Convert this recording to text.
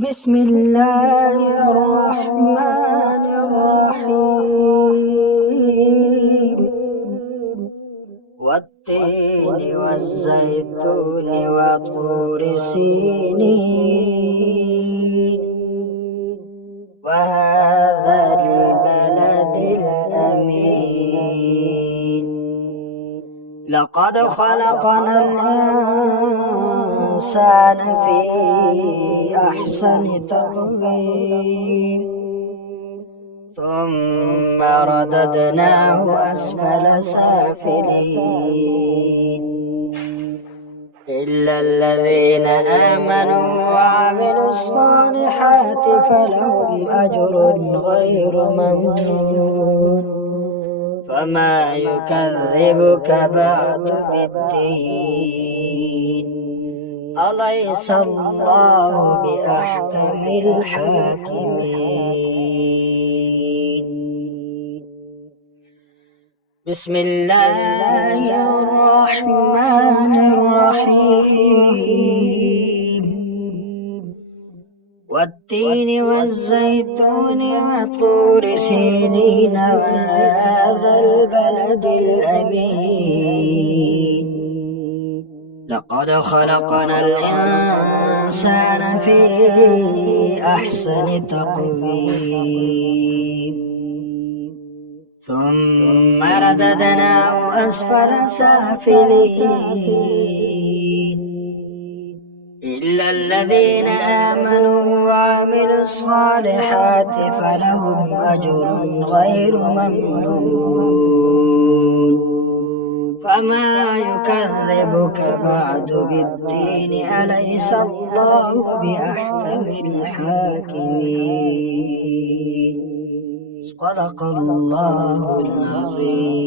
بسم الله الرحمن الرحيم والتين والزيتون وطور سينين وهذا البلد الأمين لقد خلقنا الإنسان في أحسن تقويم ثم رددناه أسفل سافلين إلا الذين آمنوا وعملوا الصالحات فلهم أجر غير ممنون فما يكذبك بعد بالدين أليس الله بأحكم الحاكمين بسم الله الرحمن الرحيم والتين والزيتون وطور سينين وهذا البلد الأمين لقد خلقنا الإنسان في أحسن تقويم ثم رددناه أسفل سافلين إلا الذين آمنوا وعملوا الصالحات فلهم أجر غير ممنون فما يكذبك بعد بالدين أليس الله بأحكم الحاكمين صدق الله العظيم.